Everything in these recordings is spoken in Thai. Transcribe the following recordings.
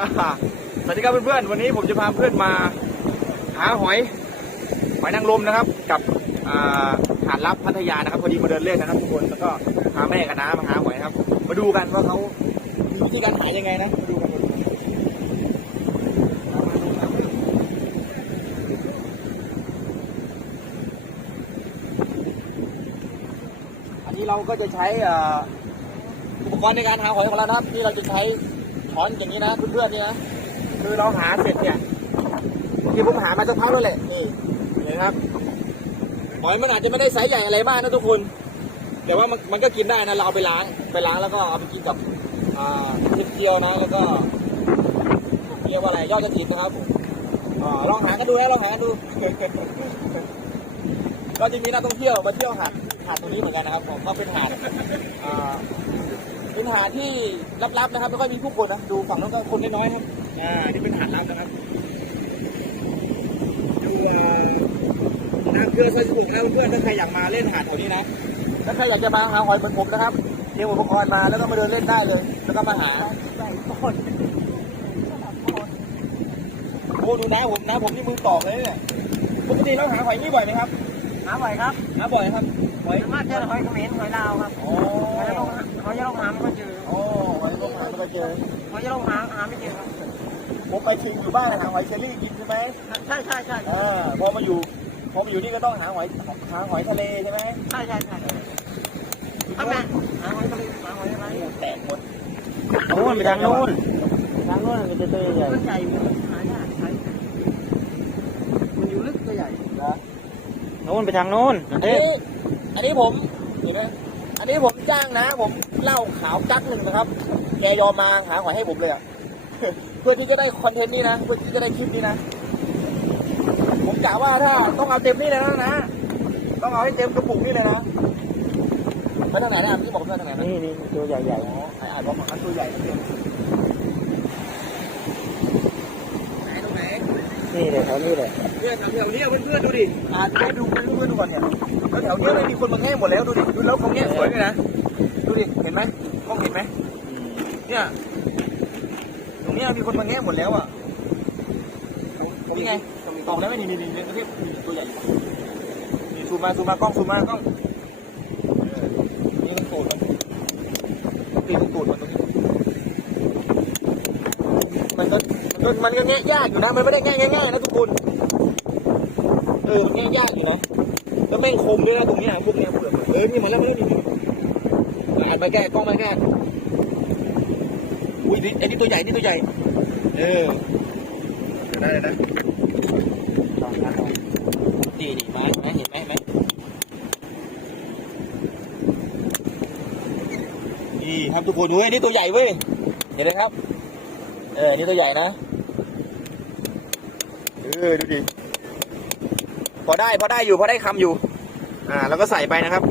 สวัสดีครับเพื่อนๆวันนี้ผมจะพาเพื่อนมาหาหอยหอยนางรมนะครับ กับอ่าหาดลับพัทยานะครับ พอดีมาเดินเล่นนะครับทุกคนแล้วก็พาแม่กับน้ามาหาหอยครับ มาดูกันว่าเขามีวิธีการหายังไงนะมาดูกันมาดูกันอันนี้เราก็จะใช้อุปกรณ์ในการหาหอยของเรานะครับที่เราจะใช้ ช้อนอย่างนี้นะเพื่อนๆนี่นะคือเราหาเสร็จเนี่ยที่ผมหามาสักพักแล้วแหละนี่เห็นครับหอยมันอาจจะไม่ได้ไซส์ใหญ่อะไรมากนะทุกคน แต่ว่ามันมันก็กินได้นะเราเอาไปล้างไปล้างแล้วก็เอาไปกินกับอ่าเทียมเจียวนะแล้วก็เรียกว่าอะไรยอดกระถิ่นนะครับผมอลองหากันดูนะลองหากันดู ก็จะมีนักท่องเที่ยวมาเที่ยวหาดหาดตรงนี้เหมือนกันนะครับผมก็เป็นหาด เป็นหาดที่ลับๆนะครับ ไม่ค่อยมีผู้คนนะ ดูฝั่งนั้นก็คนน้อยๆครับ อ่า นี่เป็นหาดลับนะครับ ดูอ่าน้ำเกลือซอยสิบหกนะเพื่อนๆถ้าใครอยากมาเล่นหาดแถวนี้นะ ถ้าใครอยากจะมาหาหอยเหมือนผมนะครับ เตรียมอุปกรณ์มาแล้วก็มาเดินเล่นได้เลย แล้วก็มาหาโอ้ดูนะผมนะผมนี่มือตอกเลยเนี่ยปกติเราหาหอยนี่บ่อยไหมครับ หาบ่อยครับ หาบ่อยครับ หอยส่วนมากเจอหอยเขมรหอยลาวครับโอ้หอ หอยลงหาหาไม่เจอครับผมไปถึงอยู่บ้านหาหอยเชอรี่กินใช่ไหมใช่ใช่ใช่อ่าพอมาอยู่พอมาอยู่นี่ก็ต้องหาหอยหาหอยทะเลใช่ไหมใช่ใช่ใช่ทำไมหาหอยทะเลหาหอยอะไรแตกหมดโน่นไปทางโน้นทางโน้นมันจะตัวใหญ่มันใหญ่มันหายากใช่มันอยู่ลึกตัวใหญ่นะโน้นไปทางโน้นอันเทนี้พอันนี้ผมเห็นไหม อันนี้ผมจ้างนะ ผมเหล่าขาวจักหนึ่งนะครับ แกยอมมาหาหอยให้ผมเลยอะเพื่อที่จะได้คอนเทนต์นี้นะ เพื่อที่จะได้คลิปนี้นะ ผมกะว่าถ้าต้องเอาเต็มนี่เลยนะนะ ต้องเอาให้เต็มกระปุกนี่เลยนะไปทางไหนนะพี่บอกเพื่อนทางไหนนะนี่นี่ตัวใหญ่ใหญ่อ๋อไอ้อ่านบอกของนั้นตัวใหญ่นะเพื่อนไหนตรงไหน นี่เลยแถวนี้เลยเพื่อนแถวเนี้ยเพื่อนๆดูดิอ่านไปดูไปดูเพื่อนๆดูก่อนเนี่ยแล้วแถวเนี้ยไม่มีคนมาแง่หมดแล้วดูดิดูแล้วเขาแง่สวยเลยนะดูดิเห็นไหมกล้องเห็นไหมเนี่ยตรงเนี้ยมีคนมาแง่หมดแล้วอะนี่ไงตอกแล้วไหมนี่นี่นี่นี่ตัวใหญ่นี่ซูมมาซูมมากล้องซูมมากล้องนี่มันตูดมันตีตูดมันตรงนี้มันก็ มันก็มันก็แง่ยากอยู่นะ มันไม่ได้แง่ง่ายๆนะทุกคน เออมันแง่ยากอยู่นะ แล้วแม่งคมด้วยนะตรงนี้ยพวกเนี้ยเปลือกเออนี่มาแล้วมาแล้วนี่นี่อ่านมาแก้กล้องมาแก้อุ้ยนี่ไอ้นี่ตัวใหญ่นี่ตัวใหญ่ เออได้ได้ด้นี่นี่ไม้ไม้เห็นไหมเห็นไหมนี่ครับทุกคนเว้ยนี่ตัวใหญ่เว้ย เห็นไหมครับ เออ นี่ตัวใหญ่นะ เออดูดิพอได้พอได้อยู่พอได้คำอยู่ อ่าแล้วก็ใส่ไปนะครับ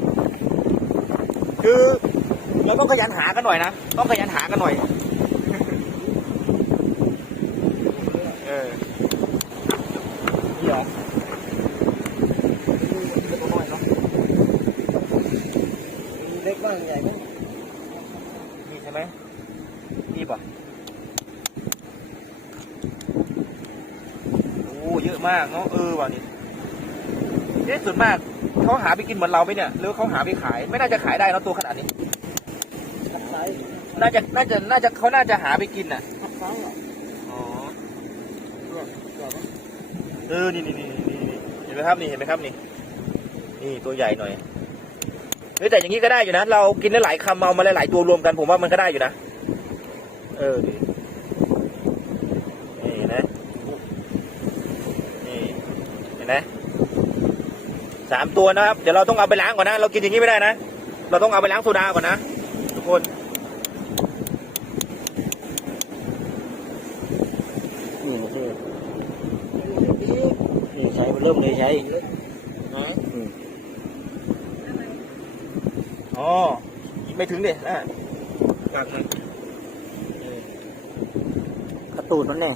คือเราต้องขยันหากันหน่อยนะต้องขยันหากันหน่อยเออเหรอเล็กน้อยเนาะมีเล็กบ้างใหญ่บ้างนี่ใช่ไหมนี่ป่ะโอะมากเนาะเออว่ะนี่เอ๊ะส่วนมากเขาหาไปกินเหมือนเราไหมเนี่ยหรือเขาหาไปขาย ไม่น่าจะขายได้เนอะตัวขนาดนี้ น่าจะน่าจะน่าจะเขาน่าจะหาไปกินน่ะเออ๋อเออนี่นี่นี่นี่เห็นไหมครับนี่เห็นไหมครับนี่ นี่ตัวใหญ่หน่อยเฮ้ยแต่อย่างนี้ก็ได้อยู่นะ เรากินได้หลายคำเอามาหลายๆตัวรวมกันผมว่ามันก็ได้อยู่นะ เออดีนี่เห็นะนี่เห็น ไหมสามตัวนะครับ เดี๋ยวเราต้องเอาไปล้างก่อนนะ เรากินอย่างนี้ไม่ได้นะ เราต้องเอาไปล้างโซดาก่อนนะ ทุกคน นี่เทพนี่ใช้เริ่มเลยใช้ไหนอืมอ๋อ ไม่ถึงดินะกากมันเออกระตูดมันเนี่ย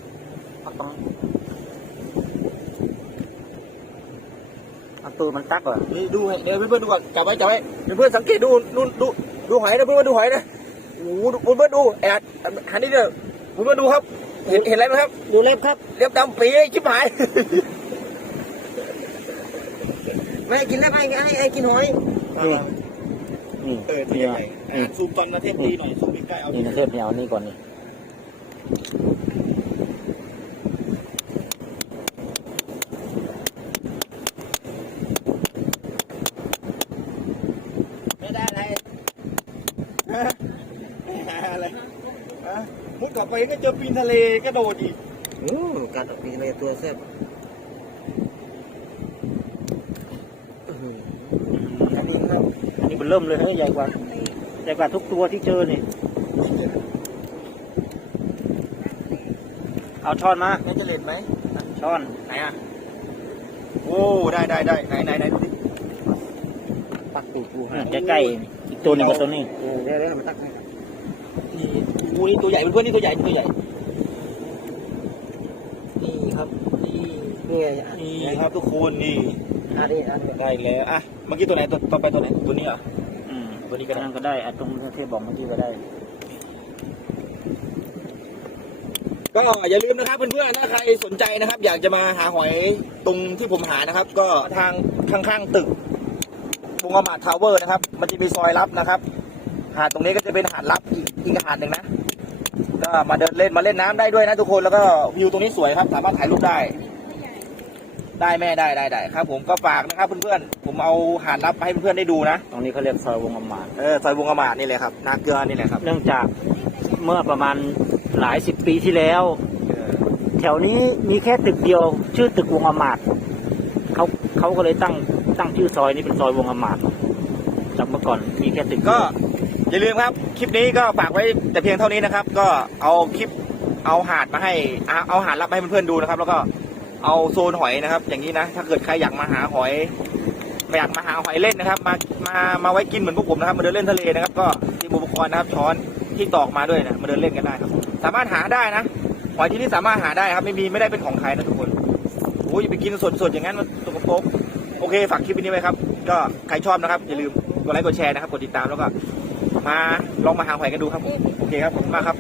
เอาตรง เอาตูดมันตักเหรอนี่ดูให้เดี๋ยวเพื่อนๆดูก่อนจับไว้จับไว้เพื่อนๆสังเกตดูนู่นดูดูหอยนะเพื่อนๆดูหอยนะโอ้โหดูเพื่อนๆดูแอดหันนี่เด้อเพื่อนๆดูครับ เห็นเห็นอะไรไหมครับ ดูเล็บครับเรียบดำปีชิบหายไม่ให้กินแล้วไม่ให้ให้ให้กินหอยนี่นี่เออตัวนี่ใหญ่อะซูมตอนนาเทพดีหน่อยซูมใกล้ๆเอานี่นะเทพเนี่ยเอานี่ก่อนนี่ ไม่ได้อะไรฮะ อะไรฮะมุดกลับไปก็เจอปีนทะเลก็โดดอีกอืมกัดออกปีเลยตัวแซ่บอื้อหืออันนี้ครับอันนี้มันเริ่มเลยนะใหญ่กว่าใหญ่กว่าทุกตัวที่เจอนี่เอาช้อนมานี่จะเล่นไหมช้อนไหนอะโอ้ได้ได้ได้ไหนไหนไหนดูดิตักปูปูให้อะใกล้ๆอีก ตัวหนึ่งกับตัวนี้เออเดี๋ยวเดี๋ยวมาตักให้นี่อูนี่ตัวใหญ่เพื่อนๆนี่ตัวใหญ่นี่ตัวใหญ่นี่ครับนี่นี่ไงนี่ครับทุกคนนี่อันนี้อันนี้ได้แล้วอะเมื่อกี้ตัวไหนตัวต่อไปตัวไหนตัวนี้เหรออืมตัวนี้ก็ก็ได้นั่นก็ได้อะตรงที่เทพบอกเมื่อกี้ก็ได้ก็อย่าลืมนะครับเพื่อนๆถ้าใครสนใจนะครับ อยากจะมาหาหอยตรงที่ผมหานะครับ ก็ทางข้างๆตึก วงอมาทาวเวอร์นะครับ มันจะมีซอยลับนะครับ หาดตรงนี้ก็จะเป็นหาดลับอีกอีกหาดหนึ่งนะก็มาเดินเล่นมาเล่นน้ำได้ด้วยนะทุกคนแล้วก็วิวตรงนี้สวยครับ สามารถถ่ายรูปได้ ได้แม่ได้ได้ได้ครับ ผมก็ฝากนะครับเพื่อนๆผมเอาหาดลับมาให้เพื่อนๆได้ดูนะตรงนี้เขาเรียกซอยวงอมานเออซอยวงอมาดนี่แหละครับนาเกลือนี่แหละครับ เนื่องจากเมื่อประมาณหลายสิบปีที่แล้ว แถวนี้มีแค่ตึกเดียว ชื่อตึกวงอมาตเขาเขาก็เลยตั้ง ตั้งชื่อซอยนี้เป็นซอยวงอมาตจากเมื่อก่อนมีแค่ตึกก็อย่าลืมครับ คลิปนี้ก็ฝากไว้แต่เพียงเท่านี้นะครับ ก็เอาคลิปเอาหาดมาให้เอาเอาหาดลับมาให้เพื่อนๆดูนะครับ แล้วก็เอาโซนหอยนะครับ อย่างนี้นะ ถ้าเกิดใครอยากมาหาหอยอยากมาหาหอยเล่นนะครับ มามามาไว้กินเหมือนพวกผมนะครับมาเดินเล่นทะเลนะครับ ก็ที่อุปกรณ์นะครับช้อนที่ตอกมาด้วยนะมาเดินเล่นกันได้ครับ สามารถหาได้นะหอยที่นี่สามารถหาได้ครับ ไม่มีไม่ได้เป็นของใครนะทุกคนโอ้ยไปกินสดๆอย่างนั้นมันตกกระปรก โอเคฝากคลิปนี้ไว้ครับ ก็ใครชอบนะครับ อย่าลืมกดไลค์กดแชร์นะครับ กดติดตามแล้วก็มาลองมาหาหอยกันดูครับ โอเคครับผมมากครับ